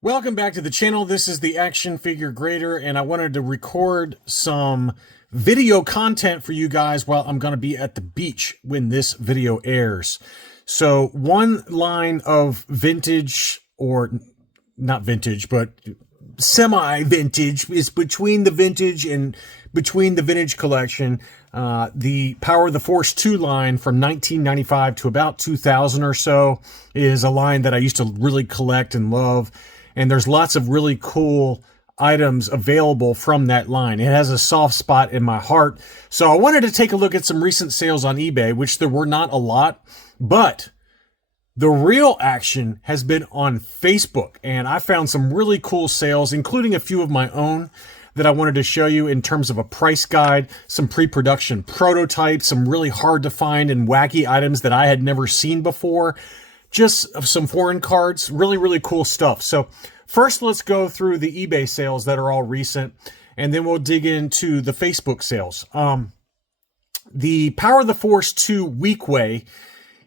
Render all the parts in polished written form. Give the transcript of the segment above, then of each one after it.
Welcome back to the channel. This is the Action Figure Grader, and I wanted to record some video content for you guys while I'm going to be at the beach when this video airs. So one line of vintage, or not vintage, but semi-vintage, is between the vintage and between the vintage collection. The Power of the Force 2 line from 1995 to about 2000 or so is a line that I used to really collect and love. And there's lots of really cool items available from that line. It has a soft spot in my heart. So I wanted to take a look at some recent sales on eBay, which there were not a lot, but the real action has been on Facebook. And I found some really cool sales, including a few of my own that I wanted to show you in terms of a price guide, some pre-production prototypes, some really hard to find and wacky items that I had never seen before. Just some foreign cards, really cool stuff. So first, let's go through the eBay sales that are all recent, and then we'll dig into the Facebook sales. The Power of the Force 2 Weekway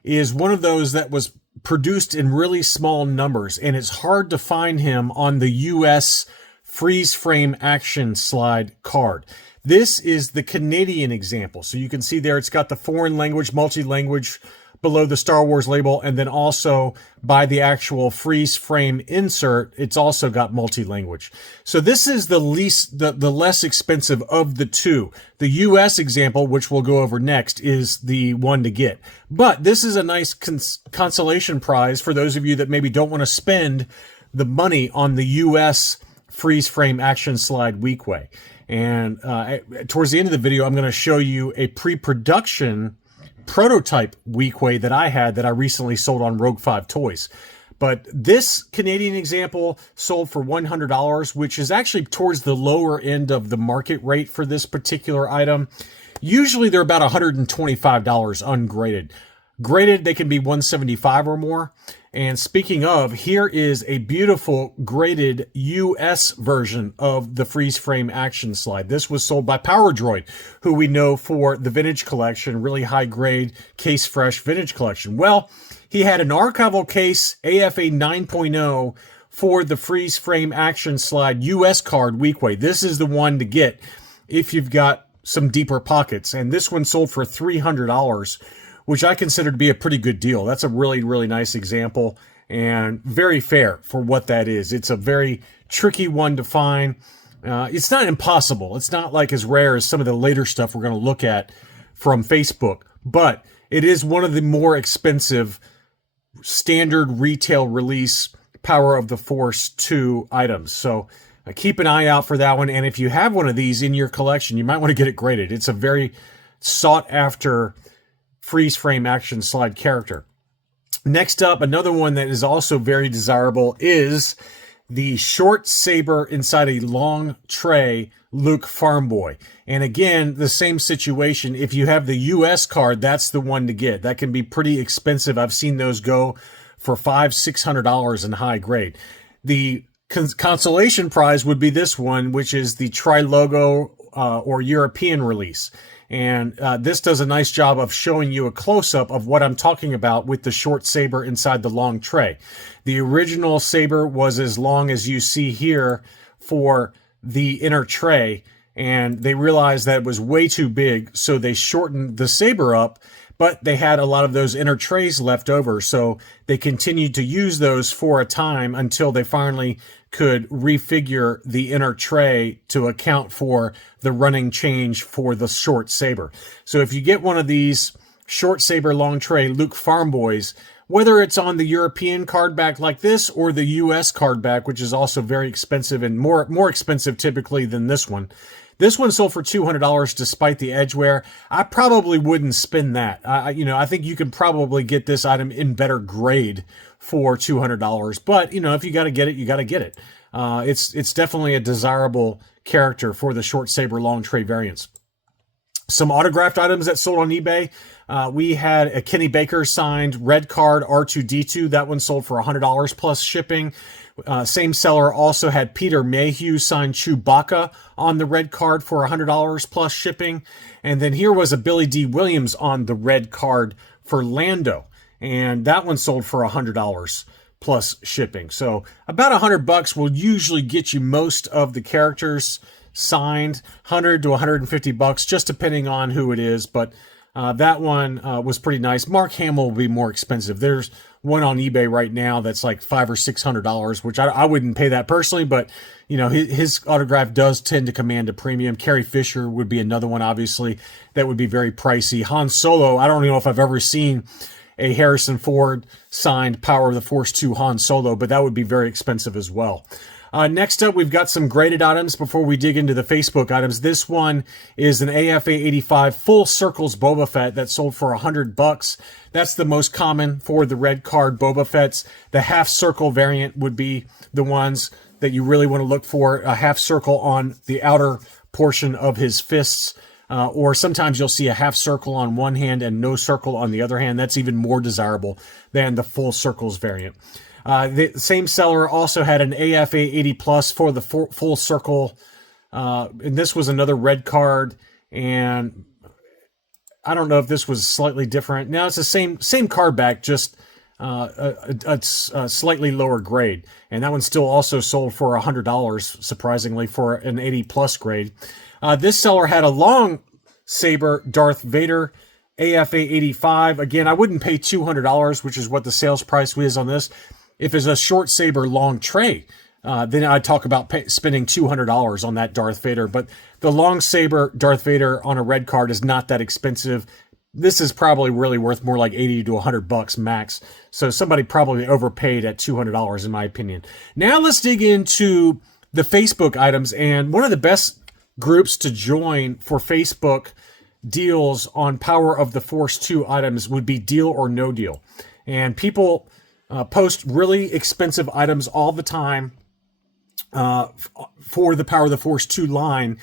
is one of those that was produced in really small numbers, and it's hard to find him on the US freeze frame action slide card. This is the Canadian example. So you can see there it's got the foreign language, multi-language below the Star Wars label, and then also by the actual freeze frame insert, it's also got multi-language. So this is the less expensive of the two. The US example, which we'll go over next, is the one to get. But this is a nice consolation prize for those of you that maybe don't want to spend the money on the US freeze frame action slide Weekway. And towards the end of the video, I'm going to show you a pre-production prototype Weekway that I had that I recently sold on Rogue 5 Toys. But this Canadian example sold for $100, which is actually towards the lower end of the market rate for this particular item. Usually they're about $125 ungraded. Graded, they can be $175 or more. And speaking of, here is a beautiful graded US version of the freeze frame action slide. This was sold by Power Droid, who we know for the vintage collection, really high grade, case fresh vintage collection. Well, he had an archival case AFA 9.0 for the freeze frame action slide US card Weekway. This is the one to get if you've got some deeper pockets. And this one sold for $300. Which I consider to be a pretty good deal. That's a really nice example and very fair for what that is. It's a very tricky one to find. It's not impossible. It's not like as rare as some of the later stuff we're going to look at from Facebook, but it is one of the more expensive standard retail release Power of the Force 2 items. So keep an eye out for that one. And if you have one of these in your collection, you might want to get it graded. It's a very sought after freeze frame action slide character. Next up, another one that is also very desirable is the short saber inside a long tray Luke Farm Boy. And again, the same situation. If you have the US card, that's the one to get. That can be pretty expensive. I've seen those go for $500-600 in high grade. The consolation prize would be this one, which is the Tri-Logo or European release. And this does a nice job of showing you a close-up of what I'm talking about with the short saber inside the long tray. The original saber was as long as you see here for the inner tray, and they realized that it was way too big, so they shortened the saber up, but they had a lot of those inner trays left over, so they continued to use those for a time until they finally could refigure the inner tray to account for the running change for the short saber. So if you get one of these short saber long tray Luke Farm Boys, whether it's on the European card back like this or the US card back, which is also very expensive and more expensive typically than this one. This one sold for $200 despite the edge wear. I probably wouldn't spend that. I think you can probably get this item in better grade for $200. But, if you got to get it, you got to get it. It's definitely a desirable character for the short saber long tray variants. Some autographed items that sold on eBay. We had a Kenny Baker signed red card R2-D2. That one sold for $100 plus shipping. Same seller also had Peter Mayhew signed Chewbacca on the red card for $100 plus shipping. And then here was a Billy D. Williams on the red card for Lando. And that one sold for $100 plus shipping. So about $100 will usually get you most of the characters signed, 100 to $150, just depending on who it is. But that one was pretty nice. Mark Hamill will be more expensive. There's one on eBay right now that's like $500 or $600, which I wouldn't pay that personally, but you know, his autograph does tend to command a premium. Carrie Fisher would be another one, obviously, that would be very pricey. Han Solo, I don't know if I've ever seen a Harrison Ford signed Power of the Force 2 Han Solo, but that would be very expensive as well. Next up, we've got some graded items before we dig into the Facebook items. This one is an AFA 85 Full Circles Boba Fett that sold for $100. That's the most common for the red card Boba Fetts. The half circle variant would be the ones that you really want to look for. A half circle on the outer portion of his fists. Or sometimes you'll see a half circle on one hand and no circle on the other hand. That's even more desirable than the full circles variant. The same seller also had an AFA 80 plus for the full circle. And this was another red card. And I don't know if this was slightly different. Now it's the same card back, just a slightly lower grade. And that one still also sold for $100, surprisingly, for an 80 plus grade. This seller had a long saber Darth Vader AFA 85. Again, I wouldn't pay $200, which is what the sales price is on this. If it's a short saber long tray, then I'd talk about spending $200 on that Darth Vader. But the long saber Darth Vader on a red card is not that expensive. This is probably really worth more like $80 to $100 max. So somebody probably overpaid at $200 in my opinion. Now let's dig into the Facebook items, and one of the best groups to join for Facebook deals on Power of the Force 2 items would be Deal or No Deal. And people post really expensive items all the time for the Power of the Force 2 line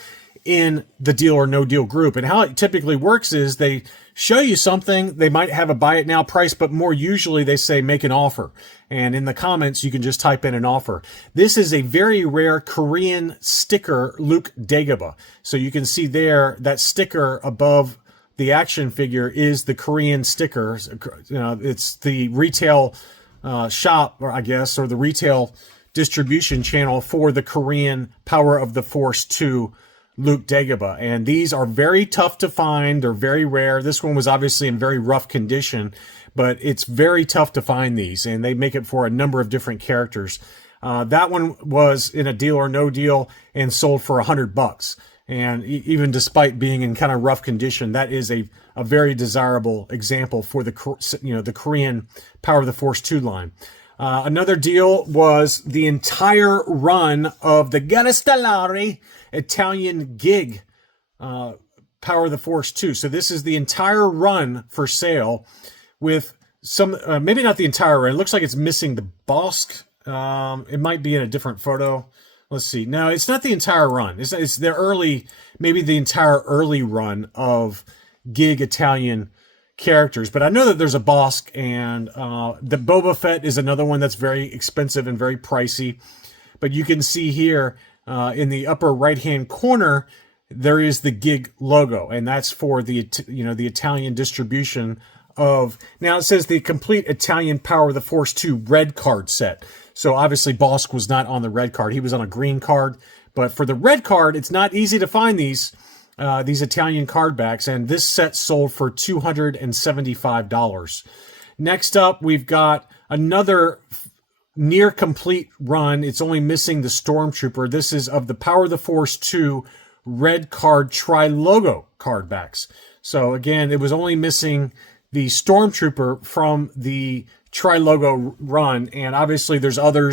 in the Deal or No Deal group. And how it typically works is they show you something, they might have a buy it now price, but more usually they say make an offer. And in the comments, you can just type in an offer. This is a very rare Korean sticker, Luke Dagobah. So you can see there that sticker above the action figure is the Korean sticker. You know, it's the retail shop, or I guess, or the retail distribution channel for the Korean Power of the Force 2 Luke Dagobah. And these are very tough to find. They're very rare. This one was obviously in very rough condition, but it's very tough to find these, and they make it for a number of different characters. That one was in a Deal or No Deal and sold for $100. And even despite being in kind of rough condition, that is a very desirable example for the, you know, the Korean Power of the Force 2 line. Another deal was the entire run of the Guerra Stellare Italian gig Power of the Force 2. So this is the entire run for sale with some, maybe not the entire run. It looks like it's missing the Bossk. It might be in a different photo. Let's see. No, it's not the entire run. It's the early, maybe the entire early run of gig Italian characters. But I know that there's a Bossk, and the Boba Fett is another one that's very expensive and very pricey. But you can see here in the upper right-hand corner, there is the gig logo, and that's for the, you know, the Italian distribution of, now it says the complete Italian Power of the Force 2 red card set. So obviously Bossk was not on the red card. He was on a green card. But for the red card, it's not easy to find these Italian card backs, and this set sold for $275. Next up, we've got another near complete run. It's only missing the Stormtrooper. This is of the Power of the Force 2 red card tri-logo card backs. So again, it was only missing the Stormtrooper from the tri-logo run, and obviously there's other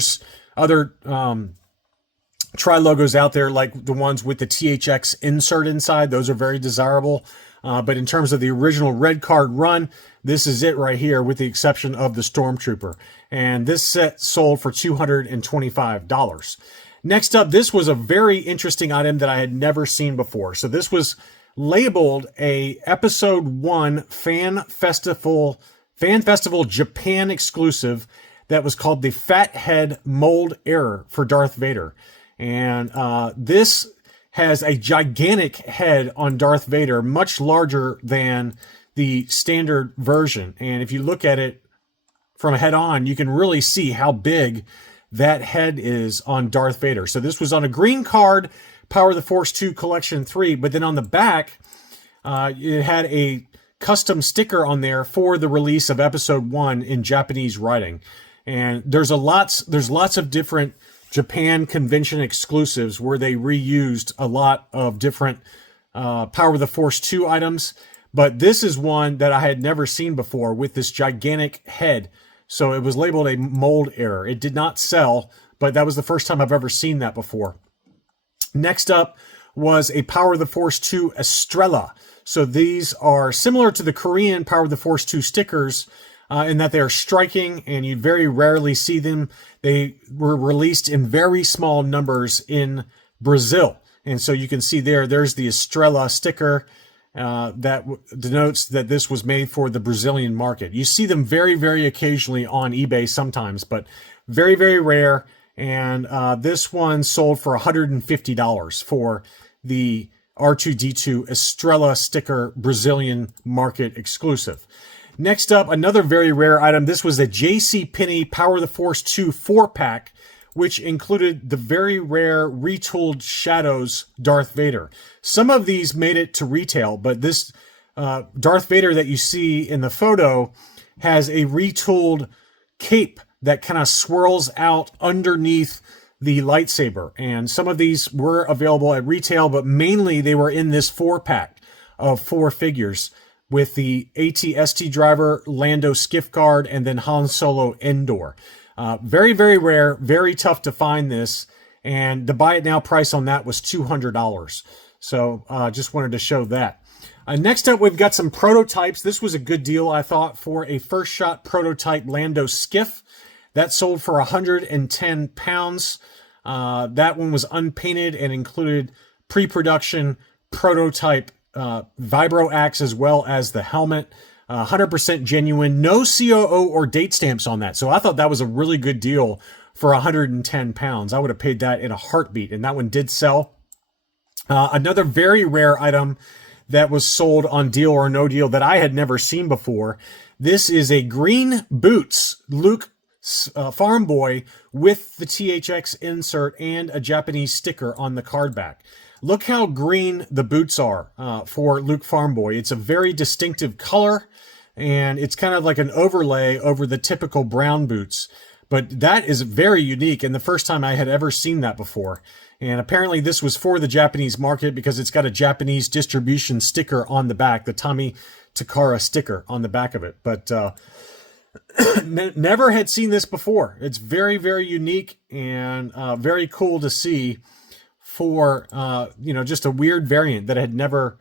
tri-logos out there, like the ones with the THX insert inside. Those are very desirable. But in terms of the original red card run, this is it right here, with the exception of the Stormtrooper. And this set sold for $225. Next up, this was a very interesting item that I had never seen before. So this was labeled a Episode 1 Fan Festival Japan exclusive that was called the Fat Head Mold Error for Darth Vader. And this has a gigantic head on Darth Vader, much larger than the standard version. And if you look at it from head on, you can really see how big that head is on Darth Vader. So this was on a green card, Power of the Force 2 Collection 3, but then on the back, it had a custom sticker on there for the release of Episode 1 in Japanese writing. And there's lots of different Japan convention exclusives where they reused a lot of different Power of the Force 2 items. But this is one that I had never seen before with this gigantic head. So it was labeled a mold error. It did not sell, but that was the first time I've ever seen that before. Next up was a Power of the Force 2 Estrella. So these are similar to the Korean Power of the Force 2 stickers in that they are striking and you very rarely see them. They were released in very small numbers in Brazil. And so you can see there's the Estrella sticker. That denotes that this was made for the Brazilian market. You see them very, very occasionally on eBay sometimes, but very, very rare. And this one sold for $150 for the R2-D2 Estrella sticker Brazilian market exclusive. Next up, another very rare item. This was a JCPenney Power of the Force 2 4-pack, which included the very rare retooled Shadows Darth Vader. Some of these made it to retail, but this Darth Vader that you see in the photo has a retooled cape that kind of swirls out underneath the lightsaber. And some of these were available at retail, but mainly they were in this 4-pack of 4 figures with the AT-ST driver, Lando Skiff Guard, and then Han Solo Endor. Very, very rare, very tough to find this, and the buy it now price on that was $200. So just wanted to show that. Next up, we've got some prototypes. This was a good deal, I thought, for a first shot prototype Lando Skiff. That sold for 110 pounds. That one was unpainted and included pre-production prototype vibro axe as well as the helmet. 100% genuine, no COO or date stamps on that. So I thought that was a really good deal for 110 pounds. I would have paid that in a heartbeat, and that one did sell. Another very rare item that was sold on Deal or No Deal that I had never seen before. This is a green boots Luke Farm Boy with the THX insert and a Japanese sticker on the card back. Look how green the boots are for Luke Farm Boy. It's a very distinctive color, and it's kind of like an overlay over the typical brown boots. But that is very unique, and the first time I had ever seen that before. And apparently this was for the Japanese market because it's got a Japanese distribution sticker on the back, the Tommy Takara sticker on the back of it. But never had seen this before. It's very, very unique and very cool to see for, just a weird variant that I had never,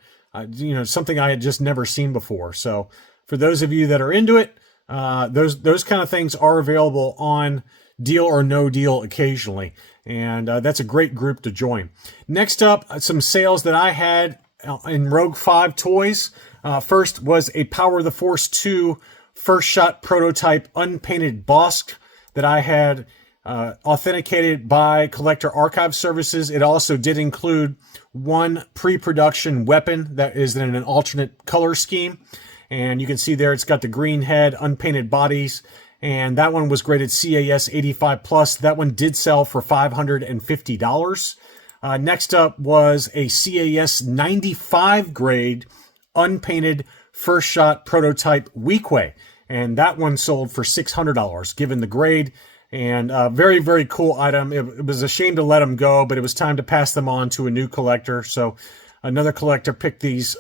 something I had just never seen before. So for those of you that are into it, those kind of things are available on Deal or No Deal occasionally. And that's a great group to join. Next up, some sales that I had in Rogue 5 Toys. First was a Power of the Force 2 first shot prototype unpainted Bosk that I had authenticated by Collector Archive Services. It also did include one pre-production weapon that is in an alternate color scheme. And you can see there it's got the green head, unpainted bodies, and that one was graded CAS 85+. That one did sell for $550. Next up was a CAS 95 grade unpainted first shot prototype Weequay, and that one sold for $600 given the grade. And very, very cool item. It was a shame to let them go, but it was time to pass them on to a new collector. So another collector picked these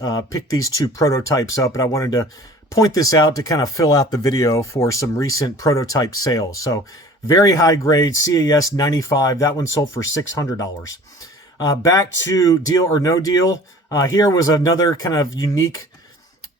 two prototypes up, and I wanted to point this out to kind of fill out the video for some recent prototype sales. So very high grade, CAS 95. That one sold for $600. Back to Deal or No Deal. Here was another kind of unique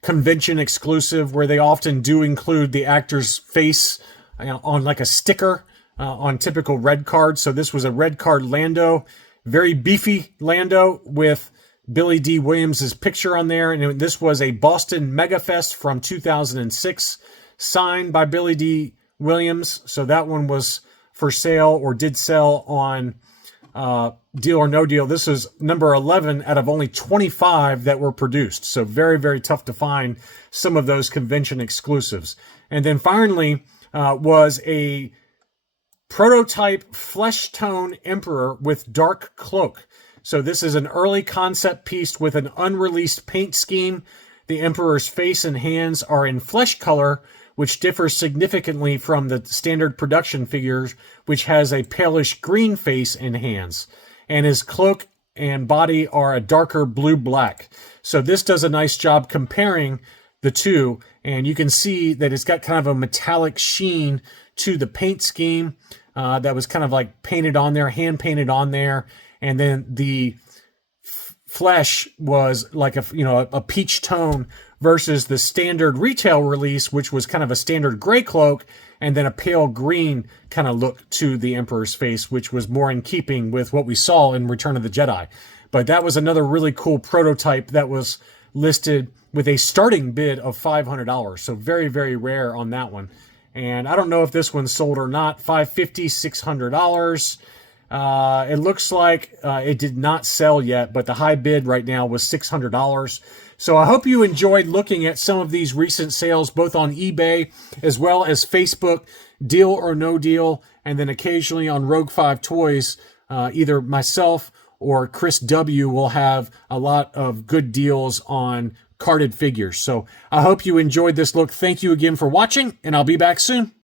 convention exclusive where they often do include the actor's face on like a sticker on typical red cards. So this was a red card Lando, very beefy Lando with Billy D. Williams' picture on there. And this was a Boston Megafest from 2006, signed by Billy D. Williams. So that one was for sale or did sell on Deal or No Deal. This is number 11 out of only 25 that were produced. So very, very tough to find some of those convention exclusives. And then finally, was a prototype flesh tone Emperor with dark cloak. So this is an early concept piece with an unreleased paint scheme. The Emperor's face and hands are in flesh color, which differs significantly from the standard production figures, which has a palish green face and hands. And his cloak and body are a darker blue-black. So this does a nice job comparing the two, and you can see that it's got kind of a metallic sheen to the paint scheme that was kind of like painted on there, hand painted on there, and then the flesh was like a peach tone versus the standard retail release, which was kind of a standard gray cloak and then a pale green kind of look to the Emperor's face, which was more in keeping with what we saw in Return of the Jedi. But that was another really cool prototype that was listed with a starting bid of $500. So very, very rare on that one. And I don't know if this one sold or not. $550, $600. It looks like it did not sell yet, but the high bid right now was $600. So I hope you enjoyed looking at some of these recent sales, both on eBay as well as Facebook, Deal or No Deal, and then occasionally on Rogue 5 Toys. Either myself or Chris W. will have a lot of good deals on carded figures. So I hope you enjoyed this look. Thank you again for watching, and I'll be back soon.